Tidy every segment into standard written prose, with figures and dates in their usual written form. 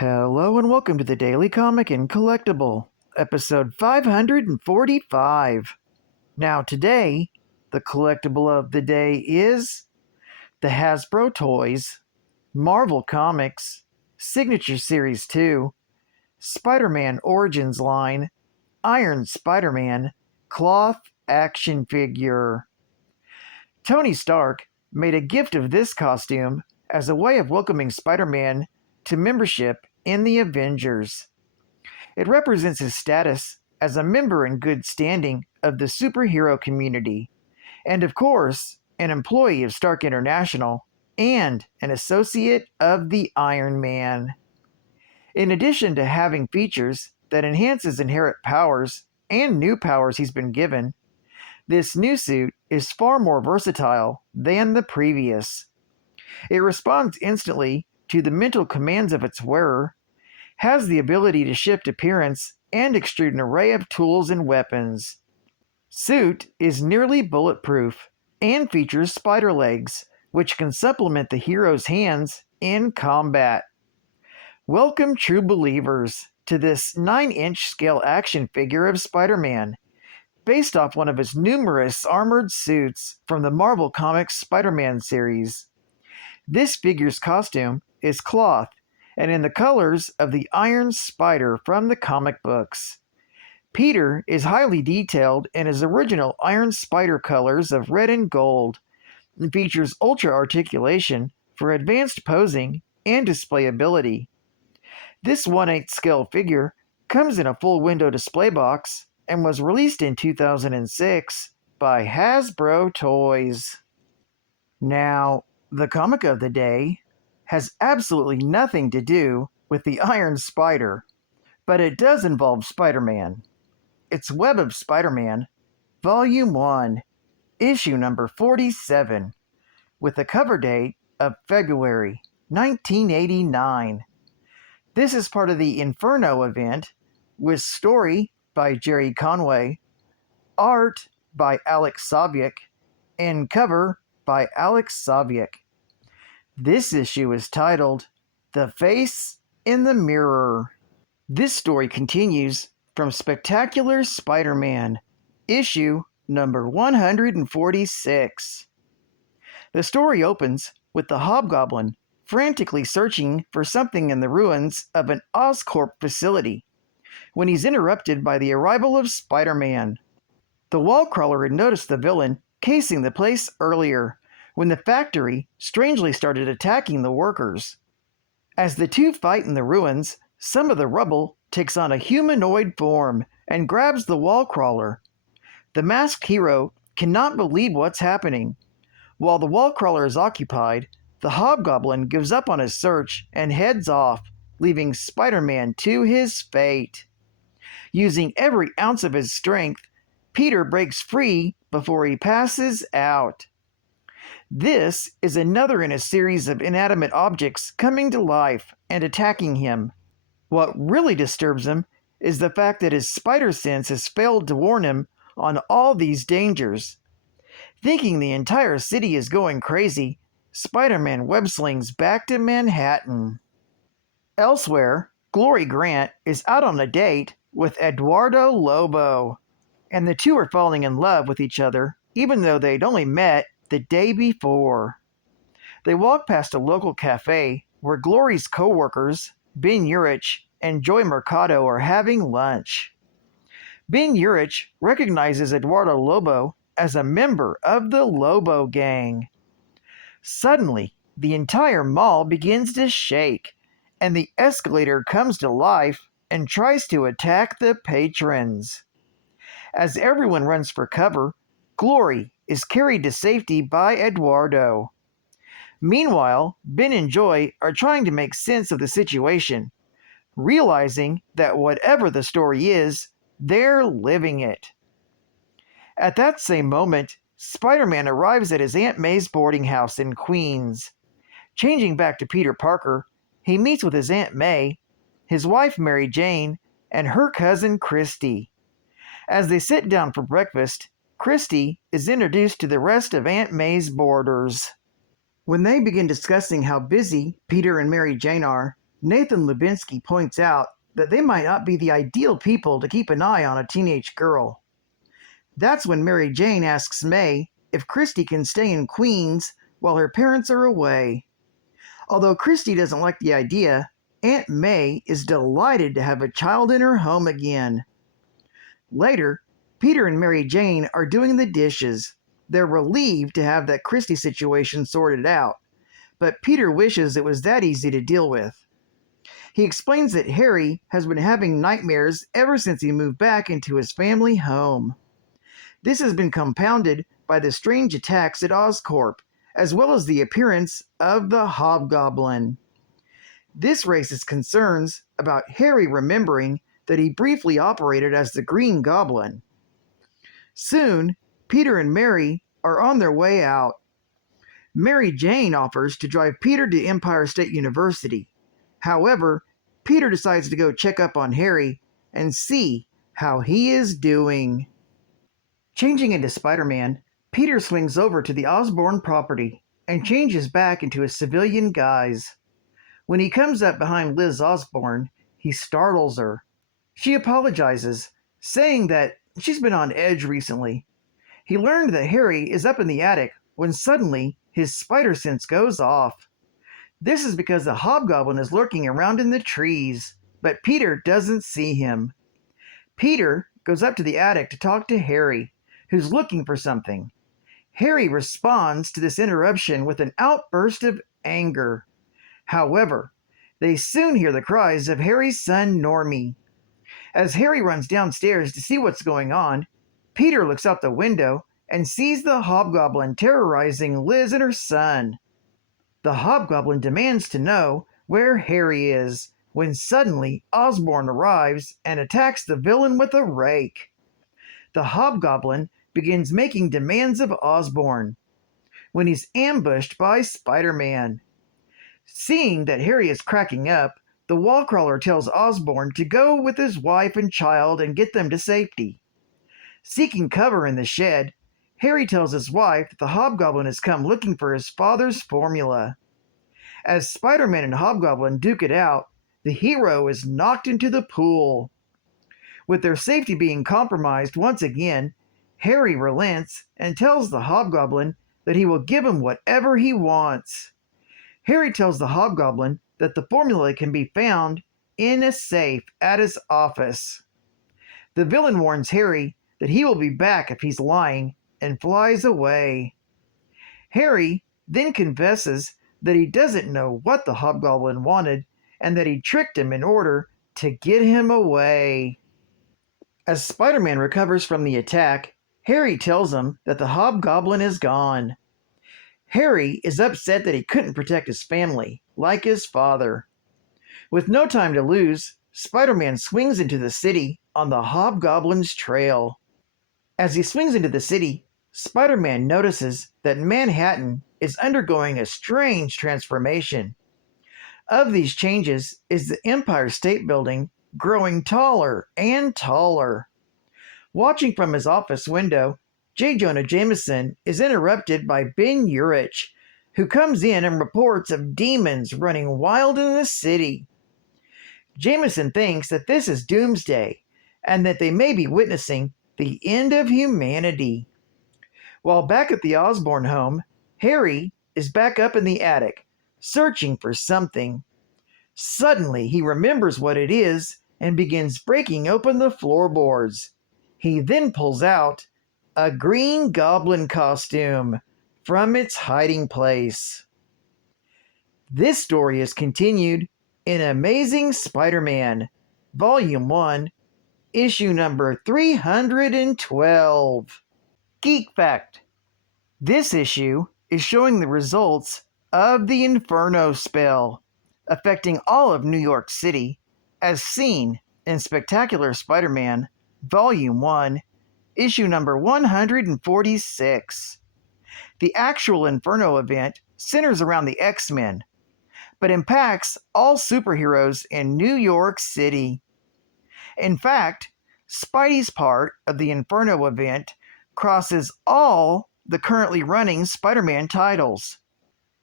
Hello and welcome to the Daily Comic and Collectible, episode 545. Now today, the collectible of the day is the Hasbro Toys, Marvel Comics, Signature Series 2, Spider-Man Origins line, Iron Spider-Man, cloth action figure. Tony Stark made a gift of this costume as a way of welcoming Spider-Man to membership in the Avengers. It represents his status as a member in good standing of the superhero community, and of course, an employee of Stark International and an associate of the Iron Man. In addition to having features that enhance his inherent powers and new powers he's been given, this new suit is far more versatile than the previous. It responds instantly to the mental commands of its wearer, has the ability to shift appearance and extrude an array of tools and weapons. Suit is nearly bulletproof and features spider legs, which can supplement the hero's hands in combat. Welcome, true believers, to this 9-inch scale action figure of Spider-Man, based off one of his numerous armored suits from the Marvel Comics Spider-Man series. This figure's costume is cloth and in the colors of the Iron Spider from the comic books. Peter is highly detailed in his original Iron Spider colors of red and gold and features ultra articulation for advanced posing and displayability. This 1/8 scale figure comes in a full window display box and was released in 2006 by Hasbro Toys. Now, the comic of the day has absolutely nothing to do with the Iron Spider, but it does involve Spider-Man. It's Web of Spider-Man, Volume 1, Issue number 47, with a cover date of February 1989. This is part of the Inferno event, with story by Jerry Conway, art by Alex Saviuk, and cover by Alex Saviuk. This issue is titled The Face in the Mirror. This story continues from Spectacular Spider-Man, issue number 146. The story opens with the Hobgoblin frantically searching for something in the ruins of an Oscorp facility when he's interrupted by the arrival of Spider-Man. The wallcrawler had noticed the villain casing the place earlier, when the factory strangely started attacking the workers. As the two fight in the ruins, some of the rubble takes on a humanoid form and grabs the wallcrawler. The masked hero cannot believe what's happening. While the wallcrawler is occupied, the Hobgoblin gives up on his search and heads off, leaving Spider-Man to his fate. Using every ounce of his strength, Peter breaks free before he passes out. This is another in a series of inanimate objects coming to life and attacking him. What really disturbs him is the fact that his spider sense has failed to warn him on all these dangers. Thinking the entire city is going crazy, Spider-Man web-slings back to Manhattan. Elsewhere, Glory Grant is out on a date with Eduardo Lobo, and the two are falling in love with each other even though they'd only met the day before. They walk past a local cafe where Glory's co-workers, Ben Urich and Joy Mercado, are having lunch. Ben Urich recognizes Eduardo Lobo as a member of the Lobo Gang. Suddenly, the entire mall begins to shake, and the escalator comes to life and tries to attack the patrons. As everyone runs for cover, Glory is carried to safety by Eduardo. Meanwhile, Ben and Joy are trying to make sense of the situation, realizing that whatever the story is, they're living it. At that same moment, Spider-Man arrives at his Aunt May's boarding house in Queens. Changing back to Peter Parker, he meets with his Aunt May, his wife Mary Jane, and her cousin Christy. As they sit down for breakfast, Christy is introduced to the rest of Aunt May's boarders. When they begin discussing how busy Peter and Mary Jane are, Nathan Lubinsky points out that they might not be the ideal people to keep an eye on a teenage girl. That's when Mary Jane asks May if Christy can stay in Queens while her parents are away. Although Christy doesn't like the idea, Aunt May is delighted to have a child in her home again. Later, Peter and Mary Jane are doing the dishes. They're relieved to have that Christy situation sorted out, but Peter wishes it was that easy to deal with. He explains that Harry has been having nightmares ever since he moved back into his family home. This has been compounded by the strange attacks at Oscorp, as well as the appearance of the Hobgoblin. This raises concerns about Harry remembering that he briefly operated as the Green Goblin. Soon, Peter and Mary are on their way out. Mary Jane offers to drive Peter to Empire State University. However, Peter decides to go check up on Harry and see how he is doing. Changing into Spider-Man, Peter swings over to the Osborn property and changes back into his civilian guise. When he comes up behind Liz Osborn, he startles her. She apologizes, saying that she's been on edge recently. He learned that Harry is up in the attic when suddenly his spider sense goes off. This is because the Hobgoblin is lurking around in the trees, but Peter doesn't see him. Peter goes up to the attic to talk to Harry, who's looking for something. Harry responds to this interruption with an outburst of anger. However, they soon hear the cries of Harry's son Normie. As Harry runs downstairs to see what's going on, Peter looks out the window and sees the Hobgoblin terrorizing Liz and her son. The Hobgoblin demands to know where Harry is, when suddenly Osborn arrives and attacks the villain with a rake. The Hobgoblin begins making demands of Osborn, when he's ambushed by Spider-Man. Seeing that Harry is cracking up, the wallcrawler tells Osborn to go with his wife and child and get them to safety. Seeking cover in the shed, Harry tells his wife that the Hobgoblin has come looking for his father's formula. As Spider-Man and Hobgoblin duke it out, the hero is knocked into the pool. With their safety being compromised once again, Harry relents and tells the Hobgoblin that he will give him whatever he wants. Harry tells the Hobgoblin that the formula can be found in a safe at his office. The villain warns Harry that he will be back if he's lying and flies away. Harry then confesses that he doesn't know what the Hobgoblin wanted and that he tricked him in order to get him away. As Spider-Man recovers from the attack, Harry tells him that the Hobgoblin is gone. Harry is upset that he couldn't protect his family, like his father. With no time to lose, Spider-Man swings into the city on the Hobgoblin's trail. As he swings into the city, Spider-Man notices that Manhattan is undergoing a strange transformation. Of these changes is the Empire State Building growing taller and taller. Watching from his office window, J. Jonah Jameson is interrupted by Ben Urich, who comes in and reports of demons running wild in the city. Jameson thinks that this is doomsday, and that they may be witnessing the end of humanity. While back at the Osborn home, Harry is back up in the attic, searching for something. Suddenly, he remembers what it is and begins breaking open the floorboards. He then pulls out a Green Goblin costume from its hiding place. This story is continued in Amazing Spider-Man, Volume 1, Issue number 312. Geek Fact: this issue is showing the results of the Inferno spell, affecting all of New York City, as seen in Spectacular Spider-Man, Volume 1, Issue number 146. The actual Inferno event centers around the X-Men, but impacts all superheroes in New York City. In fact, Spidey's part of the Inferno event crosses all the currently running Spider-Man titles,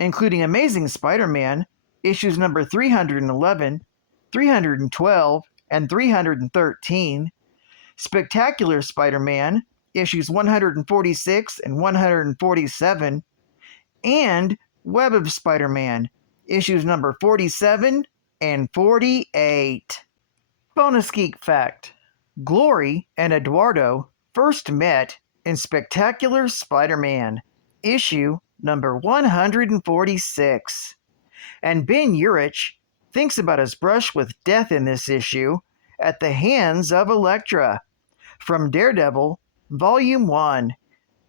including Amazing Spider-Man, issues number 311, 312, and 313, Spectacular Spider-Man, issues 146 and 147, and Web of Spider-Man, issues number 47 and 48. Bonus Geek Fact: Glory and Eduardo first met in Spectacular Spider-Man, issue number 146. And Ben Urich thinks about his brush with death in this issue at the hands of Elektra, from Daredevil, Volume 1,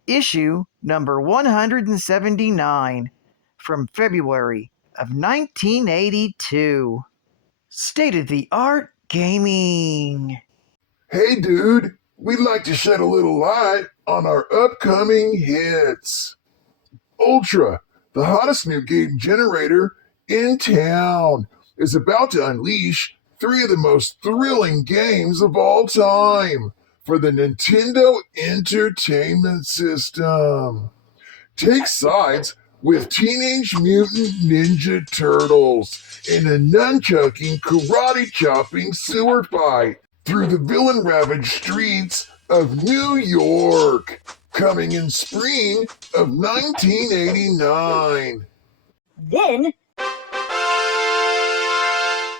issue number 179, from February of 1982. State-of-the-art gaming. Hey dude, we'd like to shed a little light on our upcoming hits. Ultra, the hottest new game generator in town, is about to unleash 3 of the most thrilling games of all time for the Nintendo Entertainment System. Take sides with Teenage Mutant Ninja Turtles in a nunchucking, karate-chopping sewer fight through the villain-ravaged streets of New York, coming in spring of 1989. Then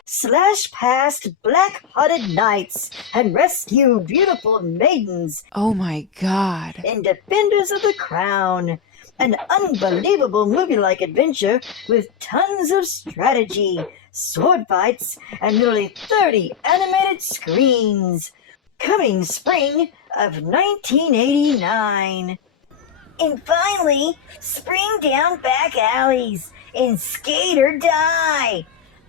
slash past black-hearted knights and rescue beautiful maidens. Oh my god. In Defenders of the Crown, an unbelievable movie-like adventure with tons of strategy, sword fights, and nearly 30 animated screens. Coming spring of 1989. And finally, spring down back alleys in Skate or Die.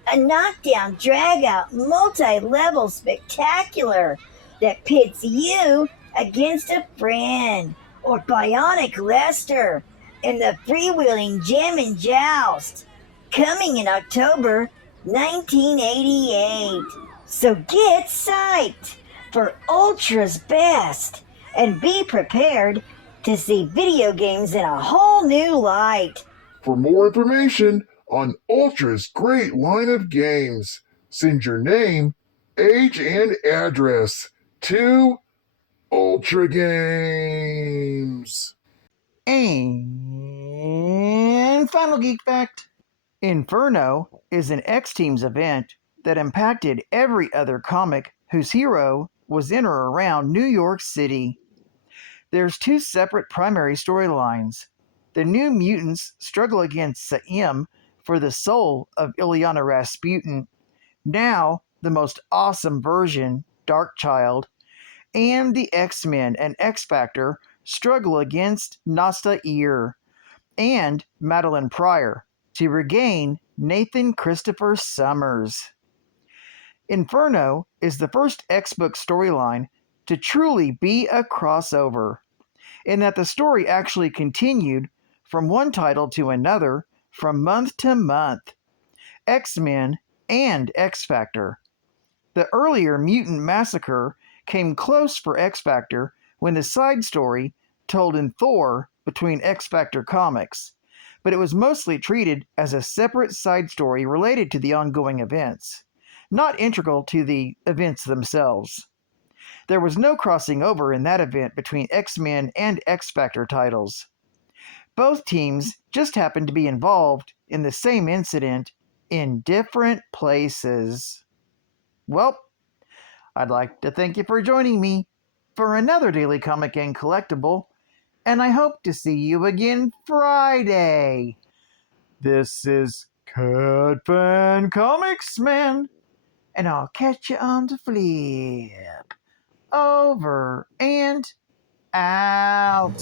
A knockdown, drag-out, multi-level spectacular that pits you against a friend or Bionic Lester in the freewheeling Jam and Joust. Coming in October 1988. So get psyched for Ultra's best and be prepared to see video games in a whole new light. For more information on Ultra's great line of games, send your name, age, and address to Ultra Games. And final geek fact: Inferno is an X-Teams event that impacted every other comic whose hero was in or around New York City. There's 2 separate primary storylines. The New Mutants struggle against Saim for the soul of Ilyana Rasputin, now the most awesome version, Darkchild, and the X-Men and X-Factor struggle against Nasta Ear and Madeline Pryor to regain Nathan Christopher Summers. Inferno is the first X-Book storyline to truly be a crossover, in that the story actually continued from one title to another from month to month. X-Men and X-Factor. The earlier Mutant Massacre came close for X-Factor when the side story told in Thor between X-Factor comics, but it was mostly treated as a separate side story related to the ongoing events, not integral to the events themselves. There was no crossing over in that event between X-Men and X-Factor titles. Both teams just happened to be involved in the same incident in different places. Well, I'd like to thank you for joining me for another Daily Comic and Collectible, and I hope to see you again Friday. This is Cat Fan Comics Man, and I'll catch you on the flip. Over and out.